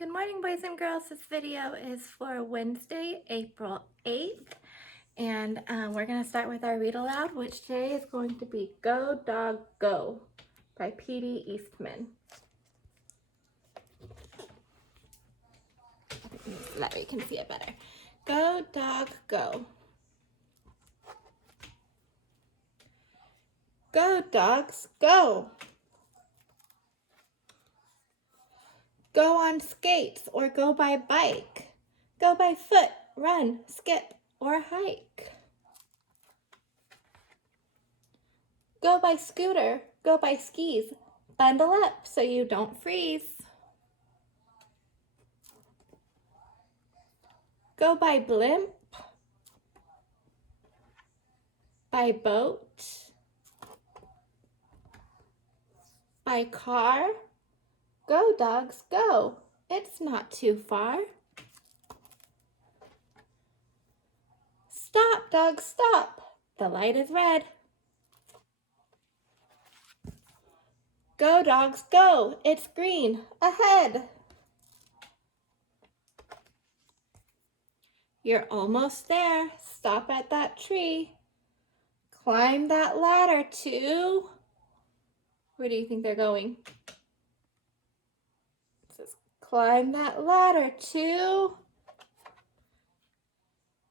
Good morning, boys and girls. This video is for Wednesday, April 8th, and we're going to start with our read aloud, which today is going to be Go Dog Go by P.D. Eastman. So that way you can see it better. Go Dog Go. Go dogs, go. Go on skates or go by bike. Go by foot, run, skip, or hike. Go by scooter, go by skis. Bundle up so you don't freeze. Go by blimp, by boat, by car. Go dogs, go. It's not too far. Stop dogs, stop. The light is red. Go dogs, go. It's green ahead. You're almost there. Stop at that tree. Climb that ladder to... Where do you think they're going? It says, climb that ladder to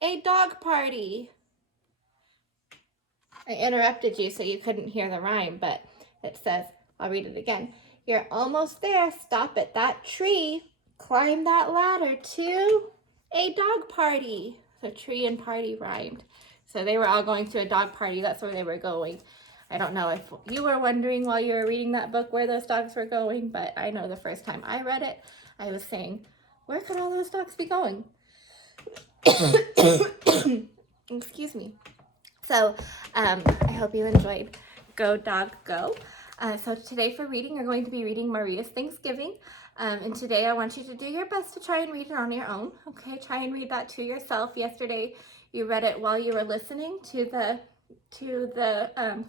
a dog party. I interrupted you so you couldn't hear the rhyme, but it says, I'll read it again. You're almost there. Stop at that tree. Climb that ladder to a dog party. So tree and party rhymed. So they were all going to a dog party. That's where they were going. I don't know if you were wondering while you were reading that book where those dogs were going, but I know the first time I read it, I was saying, where could all those dogs be going? Excuse me. So I hope you enjoyed Go Dog Go. So today for reading, you're going to be reading Maria's Thanksgiving. And today I want you to do your best to try and read it on your own. Okay, try and read that to yourself. Yesterday you read it while you were listening to the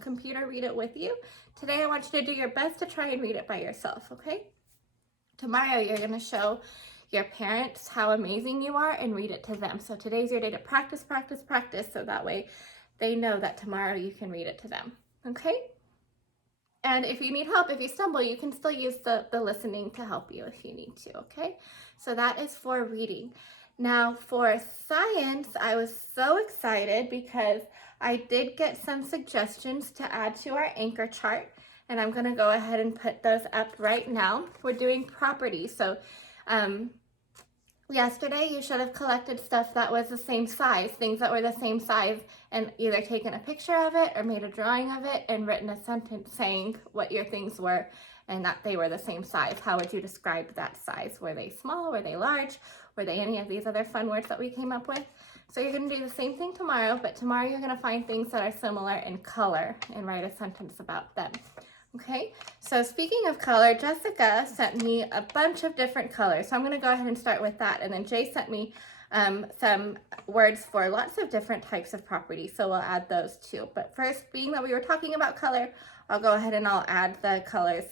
computer read it with you. Today I want you to do your best to try and read it by yourself, okay? Tomorrow you're going to show your parents how amazing you are and read it to them. So today's your day to practice, practice, practice, so that way they know that tomorrow you can read it to them, okay? And if you need help, if you stumble, you can still use the listening to help you if you need to, okay? So that is for reading. Now for science, I was so excited because I did get some suggestions to add to our anchor chart, and I'm gonna go ahead and put those up right now. We're doing properties, so yesterday you should have collected stuff that was the same size, things that were the same size, and either taken a picture of it or made a drawing of it and written a sentence saying what your things were and that they were the same size. How would you describe that size? Were they small? Were they large? Were they any of these other fun words that we came up with? So you're going to do the same thing tomorrow, but tomorrow you're going to find things that are similar in color and write a sentence about them. Okay, so speaking of color, Jessica sent me a bunch of different colors. So I'm going to go ahead and start with that. And then Jay sent me some words for lots of different types of properties. So we'll add those too. But first, being that we were talking about color, I'll go ahead and I'll add the colors,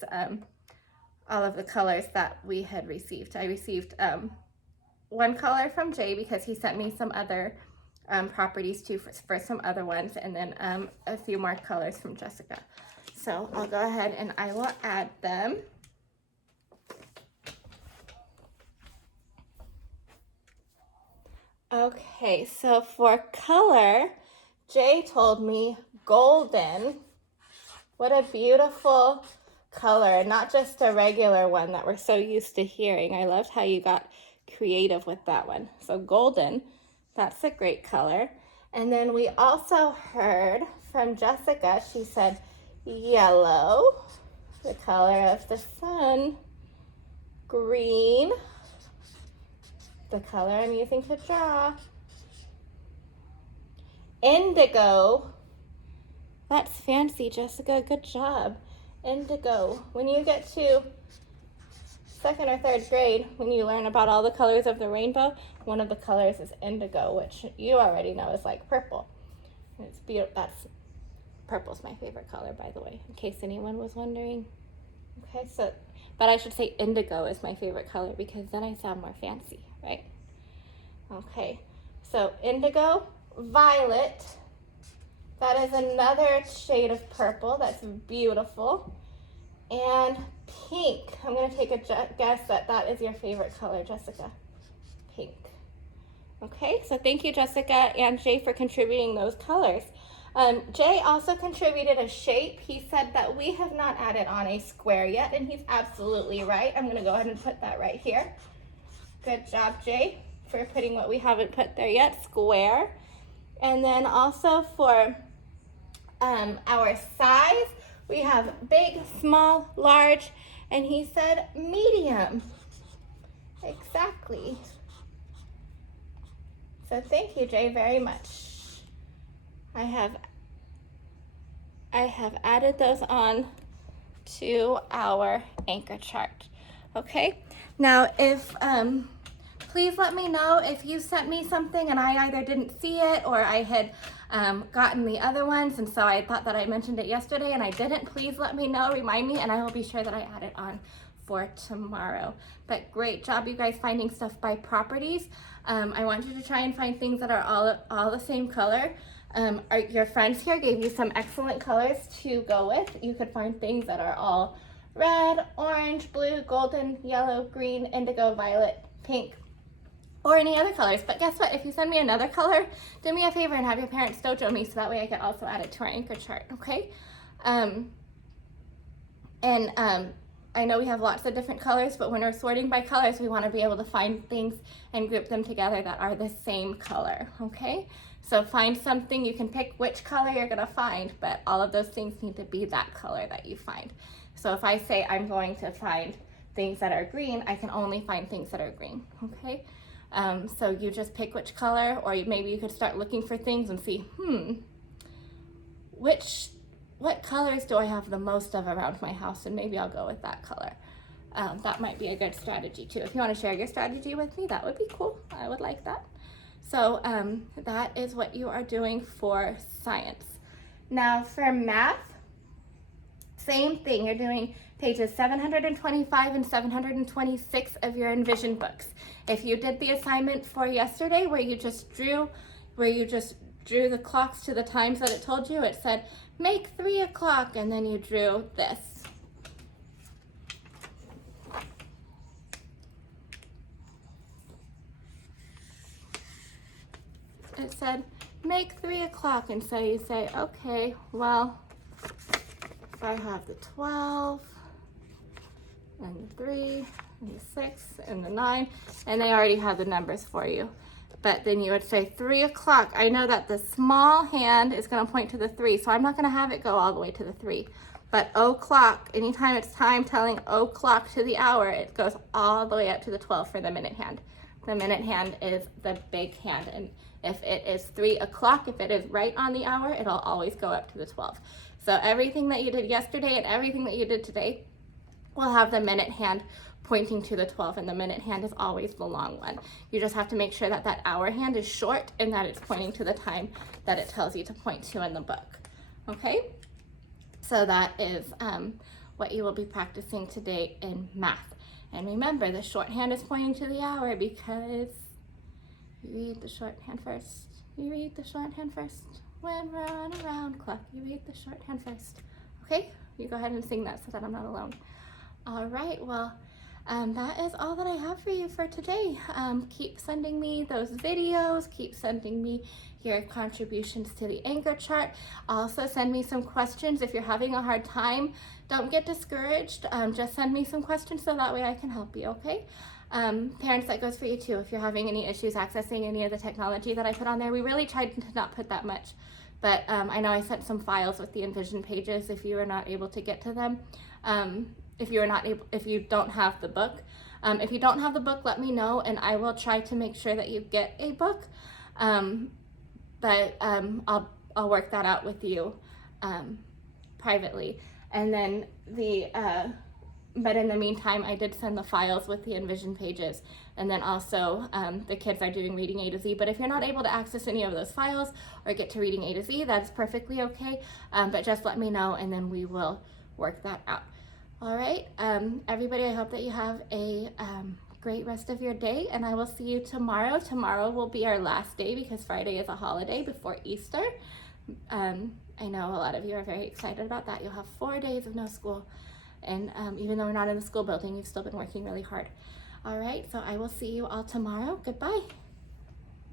all of the colors that we had received. I received one color from Jay because he sent me some other properties too for some other ones. And then a few more colors from Jessica. So I'll go ahead and I will add them. Okay, so for color, Jay told me golden. What a beautiful color, not just a regular one that we're so used to hearing. I loved how you got creative with that one. So golden, that's a great color. And then we also heard from Jessica, she said, yellow, the color of the sun. Green, the color I'm using to draw. Indigo, that's fancy, Jessica, good job. Indigo, when you get to second or third grade, when you learn about all the colors of the rainbow, one of the colors is indigo, which you already know is like purple. And it's beautiful. Purple's my favorite color, by the way, in case anyone was wondering. Okay, so but I should say indigo is my favorite color because then I sound more fancy, right? Okay, so indigo, violet, that is another shade of purple that's beautiful, and pink. I'm gonna take a guess that that is your favorite color, Jessica. Pink. Okay, so thank you, Jessica and Jay, for contributing those colors. Jay also contributed a shape. He said that we have not added on a square yet, and he's absolutely right. I'm gonna go ahead and put that right here. Good job, Jay, for putting what we haven't put there yet, square. And then also for our size, we have big, small, large, and he said medium. Exactly. So thank you, Jay, very much. I have added those on to our anchor chart. Okay, now if please let me know if you sent me something and I either didn't see it or I had gotten the other ones, and so I thought that I mentioned it yesterday and I didn't. Please let me know, remind me, and I will be sure that I add it on for tomorrow. But great job, you guys, finding stuff by properties. I want you to try and find things that are all the same color. Your friends here gave you some excellent colors to go with. You could find things that are all red, orange, blue, golden, yellow, green, indigo, violet, pink, or any other colors. But guess what? If you send me another color, do me a favor and have your parents dojo me so that way I can also add it to our anchor chart, okay? I know we have lots of different colors, but when we're sorting by colors, we want to be able to find things and group them together that are the same color, okay? So find something, you can pick which color you're gonna find, but all of those things need to be that color that you find. So if I say I'm going to find things that are green, I can only find things that are green, okay? So you just pick which color, or maybe you could start looking for things and see, what colors do I have the most of around my house, and maybe I'll go with that color. That might be a good strategy too. If you want to share your strategy with me, that would be cool. I would like that. So that is what you are doing for science. Now for math, same thing. You're doing pages 725 and 726 of your Envision books. If you did the assignment for yesterday where you just drew the clocks to the times that it told you, it said make 3 o'clock, and then you drew this. It said make 3 o'clock, and so you say, okay, well, if I have the 12 and the 3 and the 6 and the 9, and they already have the numbers for you. But then you would say 3 o'clock. I know that the small hand is going to point to the 3, so I'm not going to have it go all the way to the 3. But o'clock, anytime it's time telling o'clock to the hour, it goes all the way up to the 12 for the minute hand. The minute hand is the big hand, and if it is 3 o'clock, if it is right on the hour, it'll always go up to the 12. So everything that you did yesterday and everything that you did today will have the minute hand pointing to the 12, and the minute hand is always the long one. You just have to make sure that that hour hand is short and that it's pointing to the time that it tells you to point to in the book. Okay? So that is what you will be practicing today in math. And remember, the shorthand is pointing to the hour because you read the shorthand first. You read the shorthand first. When we're on a round clock, you read the shorthand first. Okay? You go ahead and sing that so that I'm not alone. All right, well, that is all that I have for you for today. Keep sending me those videos. Keep sending me your contributions to the anchor chart. Also send me some questions if you're having a hard time. Don't get discouraged. Just send me some questions so that way I can help you, okay? Parents, that goes for you too. If you're having any issues accessing any of the technology that I put on there, we really tried to not put that much. But I know I sent some files with the Envision pages if you were not able to get to them. If you don't have the book. If you don't have the book, let me know and I will try to make sure that you get a book. But I'll work that out with you privately. And then but in the meantime, I did send the files with the Envision pages. And then also the kids are doing Reading A to Z. But if you're not able to access any of those files or get to Reading A to Z, that's perfectly okay. But just let me know and then we will work that out. All right, everybody, I hope that you have a great rest of your day, and I will see you tomorrow. Tomorrow will be our last day because Friday is a holiday before Easter. I know a lot of you are very excited about that. You'll have 4 days of no school, and even though we're not in the school building, you've still been working really hard. All right, so I will see you all tomorrow. Goodbye.